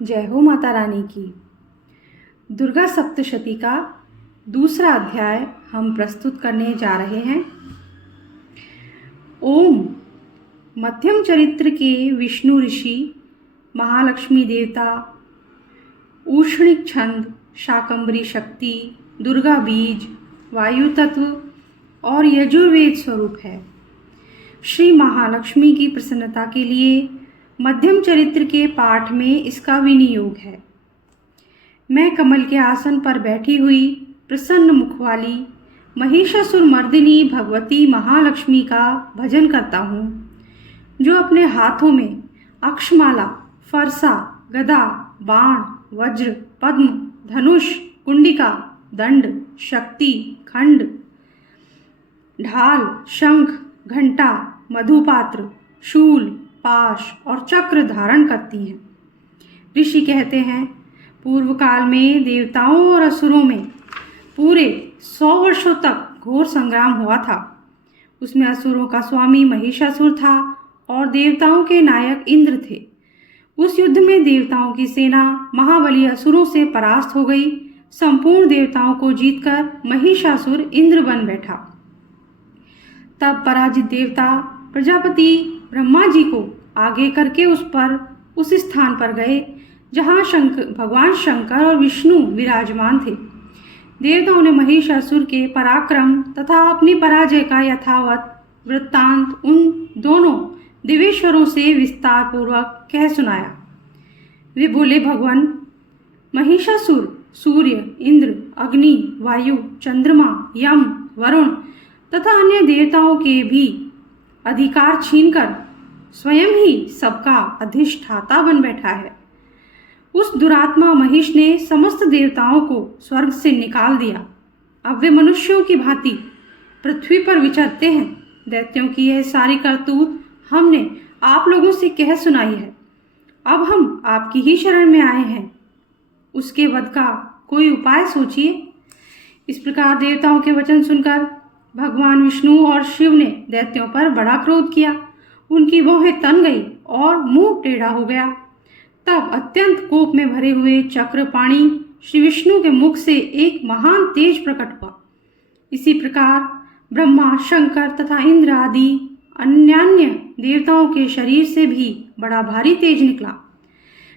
जय हो माता रानी की। दुर्गा सप्तशती का दूसरा अध्याय हम प्रस्तुत करने जा रहे हैं। ओम मध्यम चरित्र के विष्णु ऋषि, महालक्ष्मी देवता, ऊष्णिक छंद, शाकंभरी शक्ति, दुर्गा बीज, वायु तत्व और यजुर्वेद स्वरूप है। श्री महालक्ष्मी की प्रसन्नता के लिए मध्यम चरित्र के पाठ में इसका विनियोग है। मैं कमल के आसन पर बैठी हुई प्रसन्न मुख वाली महिषासुर मर्दिनी भगवती महालक्ष्मी का भजन करता हूँ, जो अपने हाथों में अक्षमाला, फरसा, गदा, बाण, वज्र, पद्म, धनुष, कुंडिका, दंड, शक्ति, खंड, ढाल, शंख, घंटा, मधुपात्र, शूल, पाश और चक्र धारण करती हैं। ऋषि कहते हैं, पूर्व काल में देवताओं और असुरों में पूरे 100 वर्षों तक घोर संग्राम हुआ था। उसमें असुरों का स्वामी महिषासुर था और देवताओं के नायक इंद्र थे। उस युद्ध में देवताओं की सेना महाबली असुरों से परास्त हो गई। संपूर्ण देवताओं को जीतकर महिषासुर इंद्र बन बैठा। तब पराजित देवता प्रजापति ब्रह्मा जी को आगे करके उस स्थान पर गए जहाँ भगवान शंकर और विष्णु विराजमान थे। देवताओं ने महिषासुर के पराक्रम तथा अपनी पराजय का यथावत वृत्तांत उन दोनों देवेश्वरों से विस्तार पूर्वक कह सुनाया। वे बोले, भगवान, महिषासुर सूर्य, इंद्र, अग्नि, वायु, चंद्रमा, यम, वरुण तथा अन्य देवताओं के भी अधिकार छीनकर स्वयं ही सबका अधिष्ठाता बन बैठा है। उस दुरात्मा महिष ने समस्त देवताओं को स्वर्ग से निकाल दिया। अब वे मनुष्यों की भांति पृथ्वी पर विचरते हैं। दैत्यों की यह सारी करतूत हमने आप लोगों से कह सुनाई है। अब हम आपकी ही शरण में आए हैं। उसके वध का कोई उपाय सोचिए। इस प्रकार देवताओं के वचन सुनकर भगवान विष्णु और शिव ने दैत्यों पर बड़ा क्रोध किया। उनकी भौहें तन गई और मुंह टेढ़ा हो गया। तब अत्यंत कोप में भरे हुए चक्रपाणी श्री विष्णु के मुख से एक महान तेज प्रकट हुआ। इसी प्रकार ब्रह्मा, शंकर तथा इंद्र आदि अन्यान्य देवताओं के शरीर से भी बड़ा भारी तेज निकला।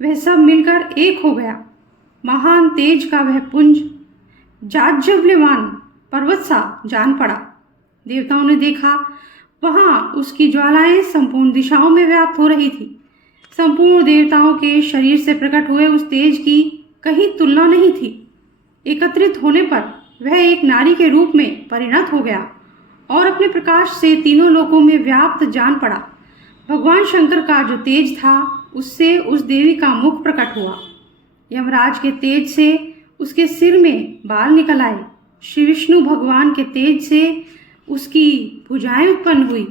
वह सब मिलकर एक हो गया। महान तेज का वह पुंज जाज्वल्यमान पर्वत सा जान पड़ा। देवताओं ने देखा, वहां उसकी ज्वालाएं संपूर्ण दिशाओं में व्याप्त हो रही थी। संपूर्ण देवताओं के शरीर से प्रकट हुए उस तेज की कहीं तुलना नहीं थी। एकत्रित होने पर वह एक नारी के रूप में परिणत हो गया और अपने प्रकाश से तीनों लोकों में व्याप्त जान पड़ा। भगवान शंकर का जो तेज था, उससे उस देवी का मुख प्रकट हुआ। यमराज के तेज से उसके सिर में बाल निकल आए। श्री विष्णु भगवान के तेज से उसकी भुजाएं उत्पन्न हुई।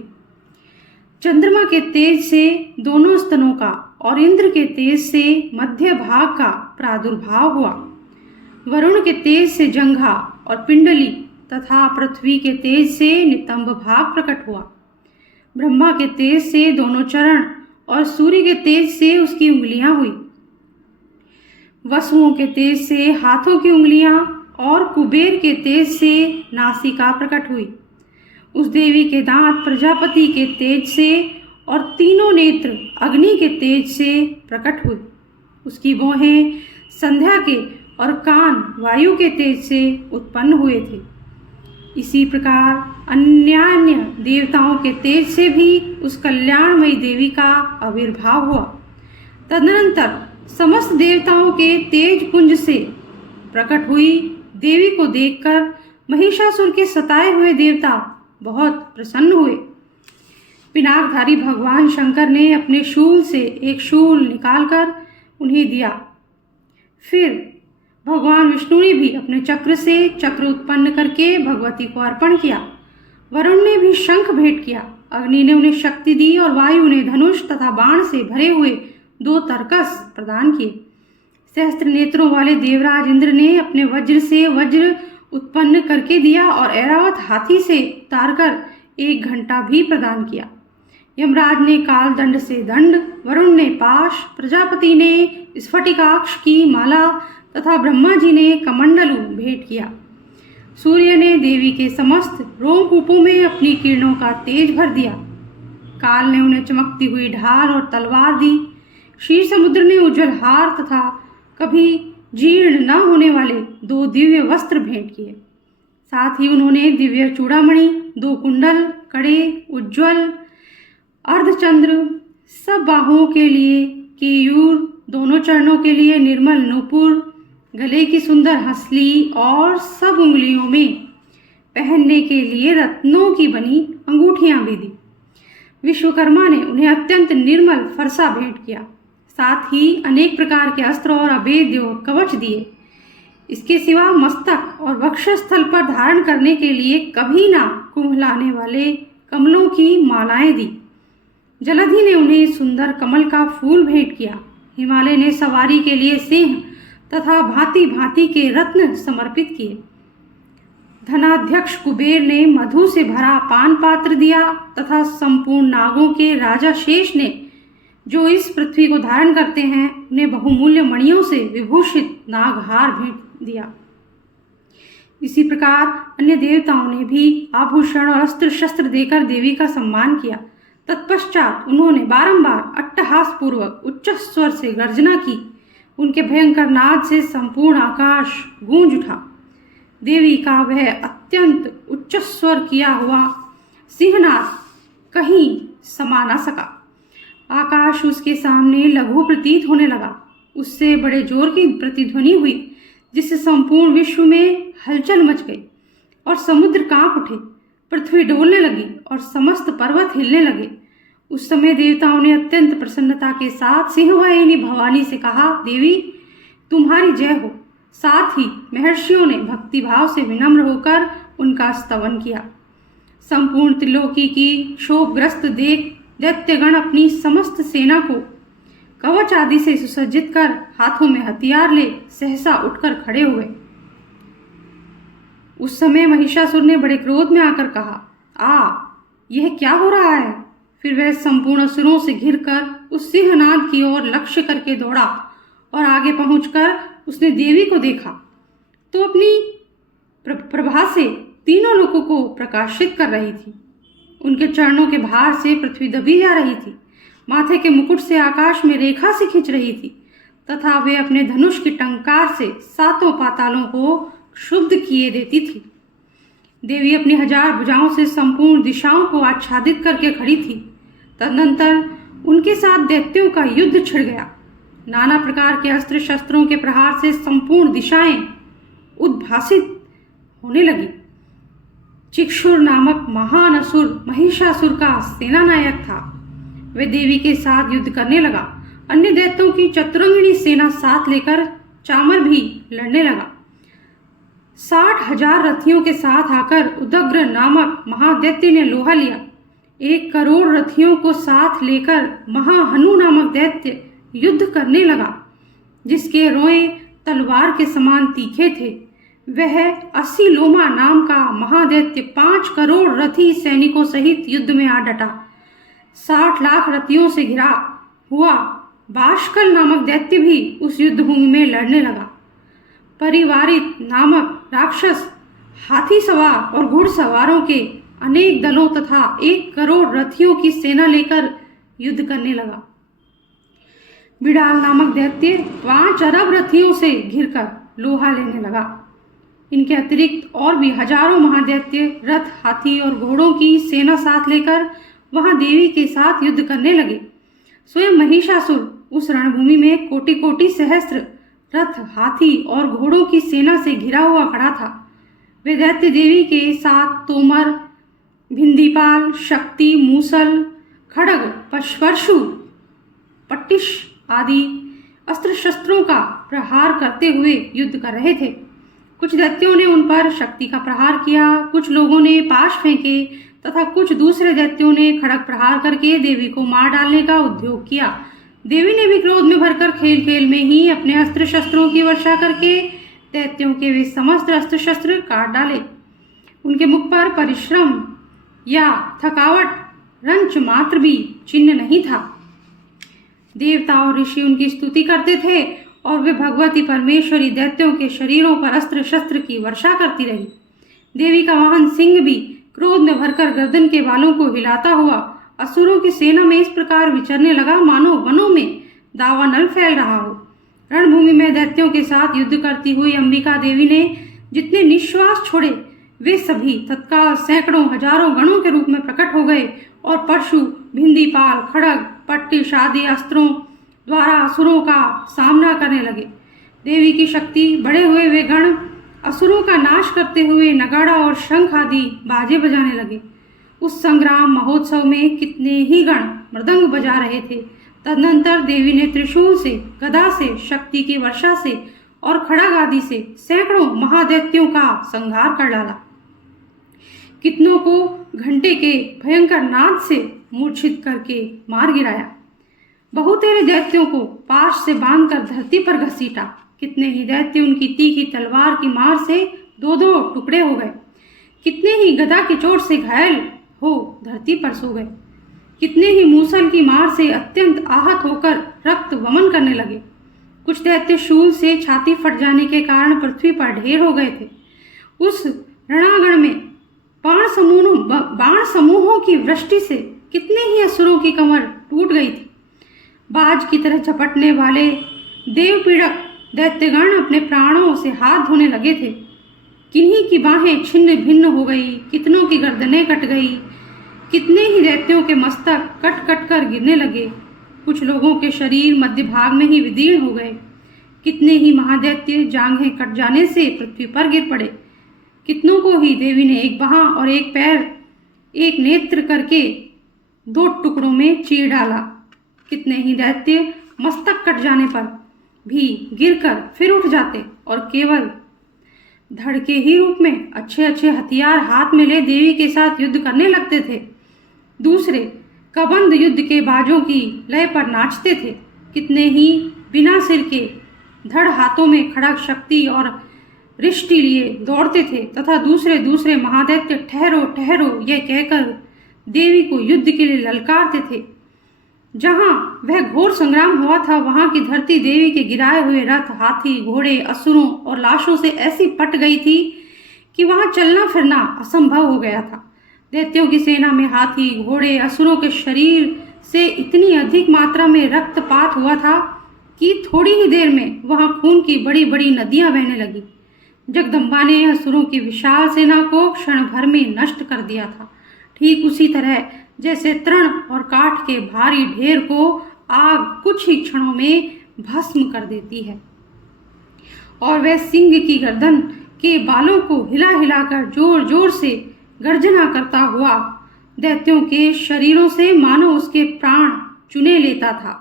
चंद्रमा के तेज से दोनों स्तनों का और इंद्र के तेज से मध्य भाग का प्रादुर्भाव हुआ। वरुण के तेज से जंघा और पिंडली तथा पृथ्वी के तेज से नितंब भाग प्रकट हुआ। ब्रह्मा के तेज से दोनों चरण और सूर्य के तेज से उसकी उंगलियां हुई। वसुओं के तेज से हाथों की उंगलियां और कुबेर के तेज से नासिका प्रकट हुई। उस देवी के दांत प्रजापति के तेज से और तीनों नेत्र अग्नि के तेज से प्रकट हुए। उसकी भौहें संध्या के और कान वायु के तेज से उत्पन्न हुए थे। इसी प्रकार अन्यान्य देवताओं के तेज से भी उस कल्याणमयी देवी का आविर्भाव हुआ। तदनंतर समस्त देवताओं के तेज पुंज से प्रकट हुई देवी को देखकर महिषासुर के सताए हुए देवता बहुत प्रसन्न हुए। पिनाकधारी भगवान शंकर ने अपने शूल से एक शूल निकालकर उन्हें दिया। फिर भगवान विष्णु ने भी अपने चक्र से चक्र उत्पन्न करके भगवती को अर्पण किया। वरुण ने भी शंख भेंट किया। अग्नि ने उन्हें शक्ति दी और वायु ने धनुष तथा बाण से भरे हुए 2 तरकस प्रदान किए। सहस्त्र नेत्रों वाले देवराज इंद्र ने अपने वज्र से वज्र उत्पन्न करके दिया और ऐरावत हाथी से तारकर एक घंटा भी प्रदान किया। यमराज ने काल दंड से दंड, वरुण ने पाश, प्रजापति ने स्फटिकाक्ष की माला तथा ब्रह्मा जी ने कमंडलू भेंट किया। सूर्य ने देवी के समस्त रोमकूपों में अपनी किरणों का तेज भर दिया। काल ने उन्हें चमकती हुई ढाल और तलवार दी। क्षीर समुद्र ने उज्जवल हार तथा कभी जीर्ण न होने वाले 2 दिव्य वस्त्र भेंट किए। साथ ही उन्होंने दिव्य चूड़ामणि, 2 कुंडल, कड़े, उज्ज्वल अर्धचंद्र, सब बाहों के लिए केयूर, दोनों चरणों के लिए निर्मल नूपुर, गले की सुंदर हंसली और सब उंगलियों में पहनने के लिए रत्नों की बनी अंगूठियां भी दी। विश्वकर्मा ने उन्हें अत्यंत निर्मल फरसा भेंट किया। साथ ही अनेक प्रकार के अस्त्र और अभेद्य और कवच दिए। इसके सिवा मस्तक और वक्षस्थल पर धारण करने के लिए कभी ना कुम्हलाने वाले कमलों की मालाएं दी। जलधि ने उन्हें सुंदर कमल का फूल भेंट किया। हिमालय ने सवारी के लिए सिंह तथा भांति भांति के रत्न समर्पित किए। धनाध्यक्ष कुबेर ने मधु से भरा पान पात्र दिया तथा संपूर्ण नागों के राजा शेष ने, जो इस पृथ्वी को धारण करते हैं, उन्हें बहुमूल्य मणियों से विभूषित नागहार भेंट दिया। इसी प्रकार अन्य देवताओं ने भी आभूषण और अस्त्र शस्त्र देकर देवी का सम्मान किया। तत्पश्चात उन्होंने बारंबार अट्टहास पूर्वक उच्च स्वर से गर्जना की। उनके भयंकर नाद से संपूर्ण आकाश गूंज उठा। देवी का वह अत्यंत उच्च स्वर किया हुआ सिंहनाद कहीं समा न सका। आकाश उसके सामने लघु प्रतीत होने लगा। उससे बड़े जोर की प्रतिध्वनि हुई, जिससे संपूर्ण विश्व में हलचल मच गई और समुद्र कांप उठे। पृथ्वी डोलने लगी और समस्त पर्वत हिलने लगे। उस समय देवताओं ने अत्यंत प्रसन्नता के साथ सिंहवाहिनी भवानी से कहा, देवी तुम्हारी जय हो। साथ ही महर्षियों ने भक्तिभाव से विनम्र होकर उनका स्तवन किया। संपूर्ण त्रिलोकी की क्षोभग्रस्त देख दैत्यगण अपनी समस्त सेना को कवच आदि से सुसज्जित कर हाथों में हथियार ले सहसा उठकर खड़े हुए। उस समय महिषासुर ने बड़े क्रोध में आकर कहा, यह क्या हो रहा है? फिर वह संपूर्ण असुरों से घिरकर उस सिंहनाद की ओर लक्ष्य करके दौड़ा और आगे पहुंचकर उसने देवी को देखा तो अपनी प्रभा से तीनों लोगों को प्रकाशित कर रही थी। उनके चरणों के भार से पृथ्वी दबी जा रही थी। माथे के मुकुट से आकाश में रेखा से खींच रही थी तथा वे अपने धनुष की टंकार से 7 पातालों को क्षुब्ध किए देती थी। देवी अपनी 1000 भुजाओं से संपूर्ण दिशाओं को आच्छादित करके खड़ी थी। तदनंतर उनके साथ दैत्यों का युद्ध छिड़ गया। नाना प्रकार के अस्त्र शस्त्रों के प्रहार से संपूर्ण दिशाएं उद्भासित होने लगी। चिक्षुर नामक महान असुर महिषासुर का सेनानायक था। वह देवी के साथ युद्ध करने लगा। अन्य दैत्यों की चतुरंगिणी सेना साथ लेकर चामर भी लड़ने लगा। 60,000 रथियों के साथ आकर उदग्र नामक महादैत्य ने लोहा लिया। 1 करोड़ रथियों को साथ लेकर महाहनु नामक दैत्य युद्ध करने लगा, जिसके रोए तलवार के समान तीखे थे। वह 80 लोमा नाम का महादैत्य 5 करोड़ रथी सैनिकों सहित युद्ध में आ डटा। 60 लाख रथियों से घिरा हुआ बाष्कल नामक दैत्य भी उस युद्ध भूमि में लड़ने लगा। परिवारित नामक राक्षस हाथी सवार और घुड़सवारों के अनेक दलों तथा 1 करोड़ रथियों की सेना लेकर युद्ध करने लगा। बिडाल नामक दैत्य 5 अरब रथियों से घिरकर लोहा लेने लगा। इनके अतिरिक्त और भी हजारों महादैत्य रथ, हाथी और घोड़ों की सेना साथ लेकर वहां देवी के साथ युद्ध करने लगे। स्वयं महिषासुर उस रणभूमि में कोटि कोटि सहस्त्र रथ, हाथी और घोड़ों की सेना से घिरा हुआ खड़ा था। वे दैत्य देवी के साथ तोमर, भिंदीपाल, शक्ति, मूसल, खड़ग, परशु, पट्टिश आदि अस्त्र शस्त्रों का प्रहार करते हुए युद्ध कर रहे थे। कुछ दैत्यों ने उन पर शक्ति का प्रहार किया, कुछ लोगों ने पाश फेंके तथा कुछ दूसरे दैत्यों ने खड़ग प्रहार करके देवी को मार डालने का उद्योग किया। देवी ने भी क्रोध में भरकर खेल खेल में ही अपने अस्त्र शस्त्रों की वर्षा करके दैत्यों के वे समस्त अस्त्र शस्त्र काट डाले। उनके मुख पर परिश्रम या थकावट रंच मात्र भी चिन्ह नहीं था। देवता और ऋषि उनकी स्तुति करते थे और वे भगवती परमेश्वरी दैत्यों के शरीरों पर अस्त्र शस्त्र की वर्षा करती रही। देवी का वाहन सिंह भी क्रोध में भरकर गर्दन के बालों को हिलाता हुआ असुरों की सेना में इस प्रकार विचरने लगा मानो वनों में दावानल फैल रहा हो। रणभूमि में दैत्यों के साथ युद्ध करती हुई अंबिका देवी ने जितने निश्वास छोड़े वे सभी तत्काल सैकड़ों हजारों गणों के रूप में प्रकट हो गए और परशु, भिंदीपाल, खड़ग, पट्टिश आदि अस्त्रों द्वारा असुरों का सामना करने लगे। देवी की शक्ति बढ़े हुए वे गण असुरों का नाश करते हुए नगाड़ा और शंख आदि बाजे बजाने लगे। उस संग्राम महोत्सव में कितने ही गण मृदंग बजा रहे थे। तदनंतर देवी ने त्रिशूल से, गदा से, शक्ति की वर्षा से और खड़ग आदि से सैकड़ों महादैत्यों का संहार कर डाला। कितनों को घंटे के भयंकर नाद से मूर्छित करके मार गिराया। बहुतेरे दैत्यों को पाश से बांधकर धरती पर घसीटा। कितने ही दैत्य उनकी तीखी तलवार की मार से दो दो टुकड़े हो गए। कितने ही गदा की चोट से घायल हो धरती पर सो गए। कितने ही मूसल की मार से अत्यंत आहत होकर रक्त वमन करने लगे। कुछ दैत्य शूल से छाती फट जाने के कारण पृथ्वी पर ढेर हो गए थे। उस रणांगण में बाण समूहों की वृष्टि से कितने ही असुरों की कमर टूट गई थी। बाज की तरह झपटने वाले देवपीड़क दैत्यगण अपने प्राणों से हाथ धोने लगे थे। किन्हीं की बाहें छिन्न भिन्न हो गई, कितनों की गर्दनें कट गई, कितने ही दैत्यों के मस्तक कट कट कर गिरने लगे। कुछ लोगों के शरीर मध्य भाग में ही विदीर्ण हो गए। कितने ही महादैत्य जांघें कट जाने से पृथ्वी पर गिर पड़े। कितनों को ही देवी ने एक बाह और एक पैर, एक नेत्र करके दो टुकड़ों में चीर डाला। कितने ही दैत्य मस्तक कट जाने पर भी गिरकर फिर उठ जाते और केवल धड़ के ही रूप में अच्छे अच्छे हथियार हाथ में ले देवी के साथ युद्ध करने लगते थे। दूसरे कबंध युद्ध के बाजों की लय पर नाचते थे। कितने ही बिना सिर के धड़ हाथों में खड़ग, शक्ति और रिष्टि लिए दौड़ते थे तथा दूसरे दूसरे महादैत्य ठहरो ठहरो यह कहकर देवी को युद्ध के लिए ललकारते थे। जहां वह घोर संग्राम हुआ था वहां की धरती देवी के गिराए हुए रथ, हाथी, घोड़े, असुरों और लाशों से ऐसी पट गई थी कि वहां चलना फिरना असंभव हो गया था। दैत्यों की सेना में हाथी, घोड़े, असुरों के शरीर से इतनी अधिक मात्रा में रक्तपात हुआ था कि थोड़ी ही देर में वहां खून की बड़ी बड़ी नदियां बहने लगी। जगदम्बा ने असुरों की विशाल सेना को क्षण भर में नष्ट कर दिया था। ठीक उसी तरह जैसे तृण और काठ के भारी ढेर को आग कुछ ही क्षणों में भस्म कर देती है और वह सिंह की गर्दन के बालों को हिला हिलाकर जोर जोर से गर्जना करता हुआ दैत्यों के शरीरों से मानो उसके प्राण चुने लेता था।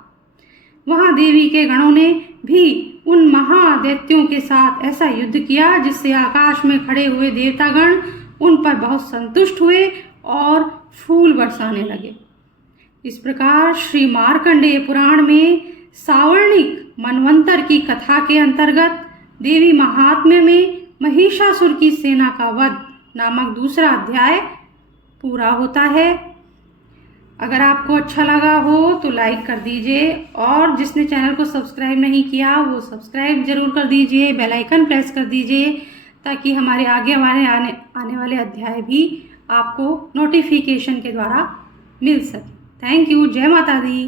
वहां देवी के गणों ने भी उन महादैत्यों के साथ ऐसा युद्ध किया जिससे आकाश में खड़े हुए देवतागण उन पर बहुत संतुष्ट हुए और फूल बरसाने लगे। इस प्रकार श्री मार्कंडेय पुराण में सावर्णिक मनवंतर की कथा के अंतर्गत देवी महात्म्य में महिषासुर की सेना का वध नामक दूसरा अध्याय पूरा होता है। अगर आपको अच्छा लगा हो तो लाइक कर दीजिए और जिसने चैनल को सब्सक्राइब नहीं किया वो सब्सक्राइब जरूर कर दीजिए, बेल आइकन प्रेस कर दीजिए ताकि हमारे आगे आने वाले अध्याय भी आपको नोटिफिकेशन के द्वारा मिल सके। Thank you. जय माता दी।